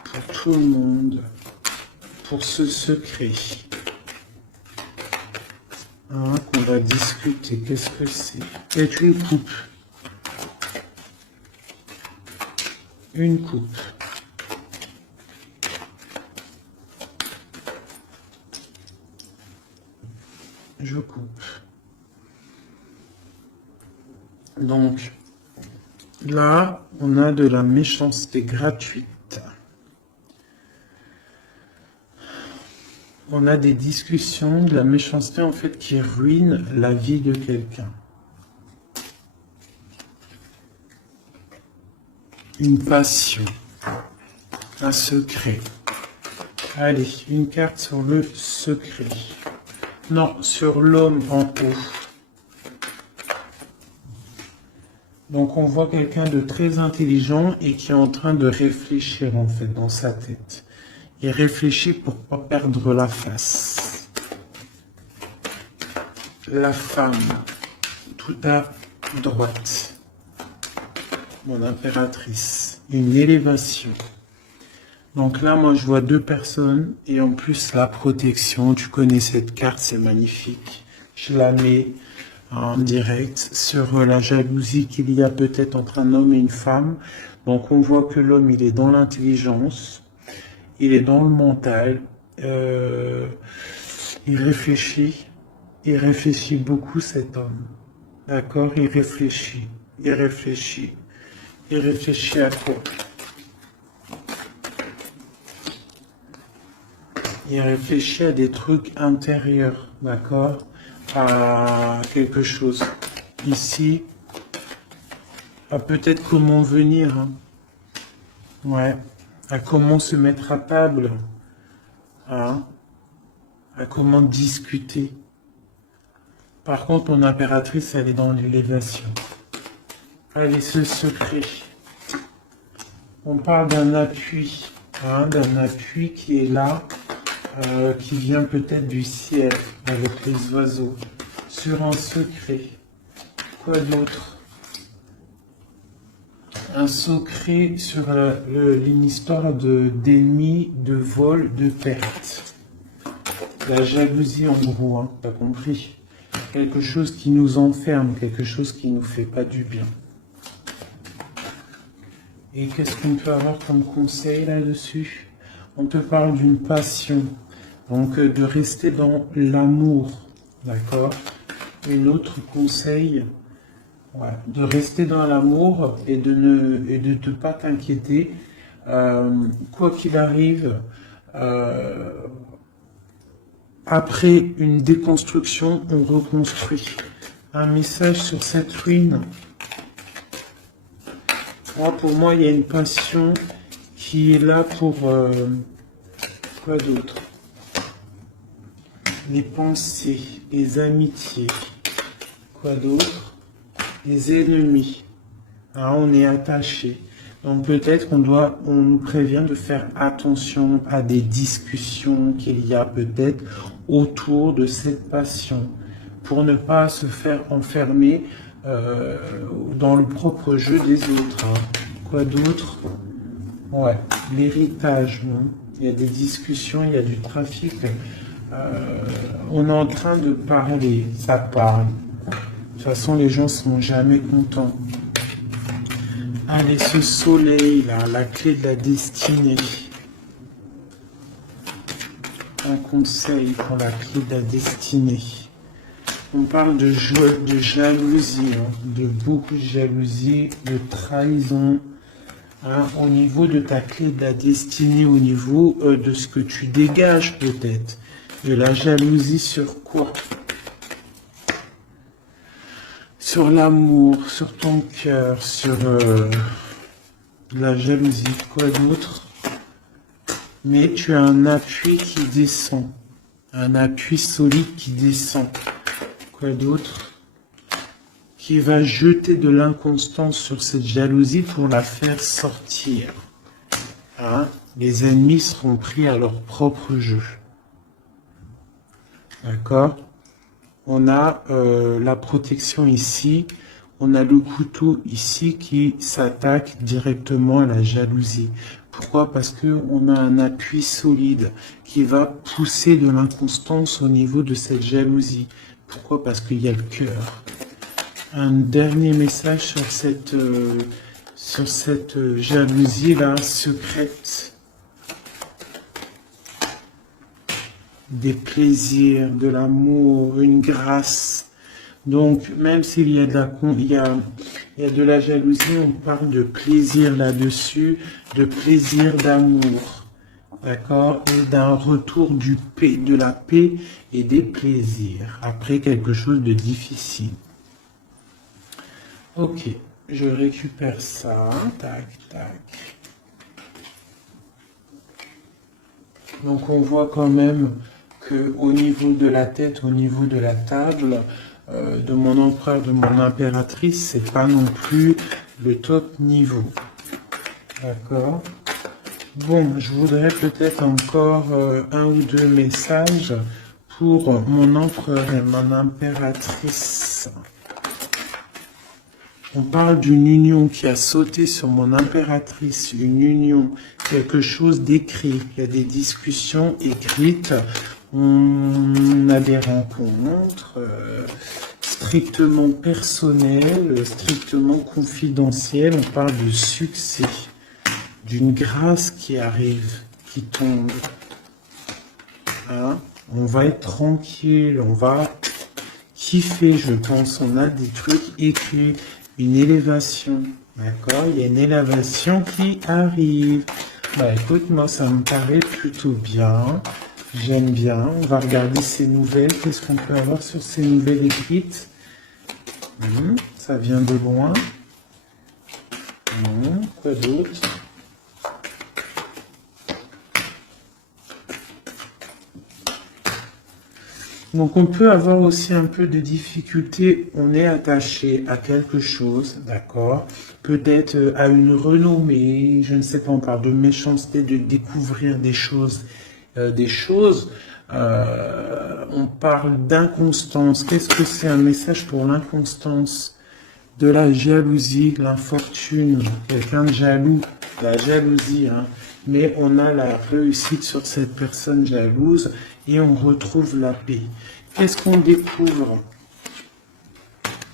pour tout le monde, pour ce secret? Hein, qu'on va discuter. Qu'est-ce que c'est? C'est une coupe. Une coupe. Je coupe. Donc, là, on a de la méchanceté gratuite. On a des discussions, de la méchanceté en fait qui ruine la vie de quelqu'un. Une passion, un secret. Allez, une carte sur le secret. Non, sur l'homme en haut. Donc on voit quelqu'un de très intelligent et qui est en train de réfléchir en fait dans sa tête. Il réfléchit pour ne pas perdre la face. La femme, tout à droite. Mon impératrice. Une élévation. Donc là, moi, je vois deux personnes. Et en plus, la protection. Tu connais cette carte, c'est magnifique. Je la mets en direct sur la jalousie qu'il y a peut-être entre un homme et une femme. Donc on voit que l'homme, il est dans l'intelligence. Il est dans le mental, il réfléchit beaucoup cet homme, d'accord? Il réfléchit à quoi? Il réfléchit à des trucs intérieurs, d'accord? À quelque chose. Ici, à peut-être comment venir, hein. Ouais. À comment se mettre à table, hein, à comment discuter. Par contre, mon impératrice, elle est dans l'élévation. Elle est ce secret. On parle d'un appui, hein, d'un appui qui est là, qui vient peut-être du ciel, avec les oiseaux, sur un secret. Quoi d'autre? Un secret sur une histoire d'ennemis, de vol, de perte. La jalousie en gros, hein, t'as compris? Quelque chose qui nous enferme, quelque chose qui nous fait pas du bien. Et qu'est-ce qu'on peut avoir comme conseil là-dessus? On te parle d'une passion, donc de rester dans l'amour, d'accord? Un autre conseil, ouais, de rester dans l'amour et de ne pas t'inquiéter. Quoi qu'il arrive, après une déconstruction, on reconstruit. Un message sur cette ruine. Pour moi, il y a une passion qui est là pour... quoi d'autre? Les pensées, les amitiés. Quoi d'autre? Les ennemis. Hein, on est attaché. Donc peut-être on nous prévient de faire attention à des discussions qu'il y a peut-être autour de cette passion, pour ne pas se faire enfermer dans le propre jeu des autres. Hein. Quoi d'autre? Ouais, l'héritage, non. Il y a des discussions, il y a du trafic. On est en train de parler, ça parle. De toute façon, les gens sont jamais contents. Allez, ce soleil là, la clé de la destinée. Un conseil pour la clé de la destinée. On parle de jalousie, hein, de beaucoup de jalousie, de trahison. Hein, au niveau de ta clé de la destinée, au niveau de ce que tu dégages peut-être. De la jalousie sur quoi? Sur l'amour, sur ton cœur, sur la jalousie, quoi d'autre? Mais tu as un appui qui descend, un appui solide qui descend. Quoi d'autre? Qui va jeter de l'inconstance sur cette jalousie pour la faire sortir. Hein? Les ennemis seront pris à leur propre jeu. D'accord? On a la protection ici. On a le couteau ici qui s'attaque directement à la jalousie. Pourquoi? Parce qu'on a un appui solide qui va pousser de l'inconstance au niveau de cette jalousie. Pourquoi? Parce qu'il y a le cœur. Un dernier message sur cette jalousie-là secrète. Des plaisirs, de l'amour, une grâce. Donc, même s'il y a il y a de la jalousie, on parle de plaisir là-dessus, de plaisir d'amour. D'accord? Et d'un retour de la paix et des plaisirs. Après quelque chose de difficile. Ok, je récupère ça. Tac, tac. Donc on voit quand même que au niveau de la tête, au niveau de la table, de mon empereur, de mon impératrice, c'est pas non plus le top niveau. D'accord? Bon, je voudrais peut-être encore un ou deux messages pour mon empereur et mon impératrice. On parle d'une union qui a sauté sur mon impératrice, une union, quelque chose d'écrit. Il y a des discussions écrites, on a des rencontres strictement personnelles, strictement confidentielles. On parle de succès, d'une grâce qui arrive, qui tombe. Hein? On va être tranquille, on va kiffer, je pense. On a des trucs écrits. Une élévation, d'accord? Il y a une élévation qui arrive. Bah écoute, moi ça me paraît plutôt bien. J'aime bien. On va regarder ces nouvelles. Qu'est-ce qu'on peut avoir sur ces nouvelles écrites? Ça vient de loin. Quoi d'autre? Donc on peut avoir aussi un peu de difficulté, on est attaché à quelque chose, d'accord? Peut-être à une renommée, je ne sais pas, on parle de méchanceté, de découvrir des choses. On parle d'inconstance. Qu'est-ce que c'est un message pour l'inconstance? De la jalousie, l'infortune, quelqu'un de jaloux, la jalousie, hein? Mais on a la réussite sur cette personne jalouse et on retrouve la paix. Qu'est-ce qu'on découvre?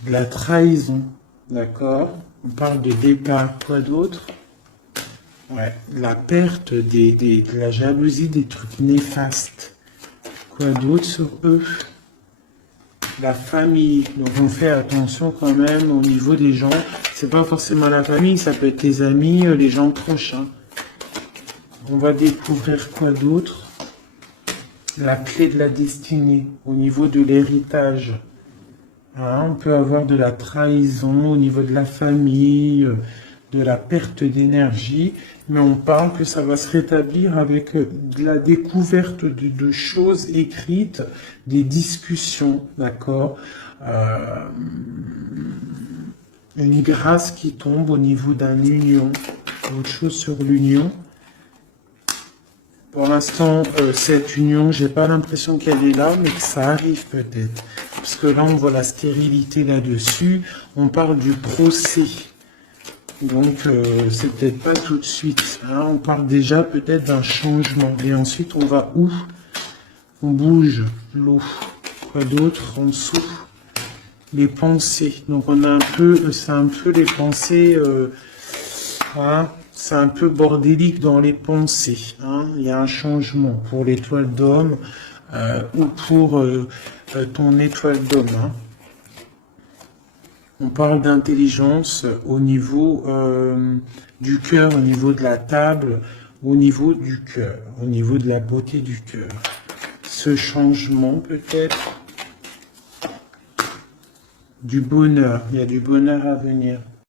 De la trahison, d'accord? On parle de départ, quoi d'autre? Ouais, la perte de la jalousie, des trucs néfastes. Quoi d'autre sur eux? La famille, donc on fait attention quand même au niveau des gens. C'est pas forcément la famille, ça peut être tes amis, les gens proches. Hein. On va découvrir quoi d'autre? La clé de la destinée, au niveau de l'héritage. Hein, on peut avoir de la trahison au niveau de la famille, de la perte d'énergie, mais on parle que ça va se rétablir avec de la découverte de choses écrites, des discussions, d'accord? Une grâce qui tombe au niveau d'une union, autre chose sur l'union. Pour l'instant, cette union, j'ai pas l'impression qu'elle est là, mais que ça arrive peut-être. Parce que là, on voit la stérilité là-dessus. On parle du procès. Donc, c'est peut-être pas tout de suite. Hein. On parle déjà peut-être d'un changement. Et ensuite, on va où? On bouge l'eau. Quoi d'autre en dessous? Les pensées. Donc, on a un peu, c'est un peu les pensées. Hein, c'est un peu bordélique dans les pensées. Hein. Il y a un changement pour l'étoile d'homme ou pour ton étoile d'homme. Hein. On parle d'intelligence au niveau du cœur, au niveau de la table, au niveau du cœur, au niveau de la beauté du cœur. Ce changement peut-être du bonheur, il y a du bonheur à venir.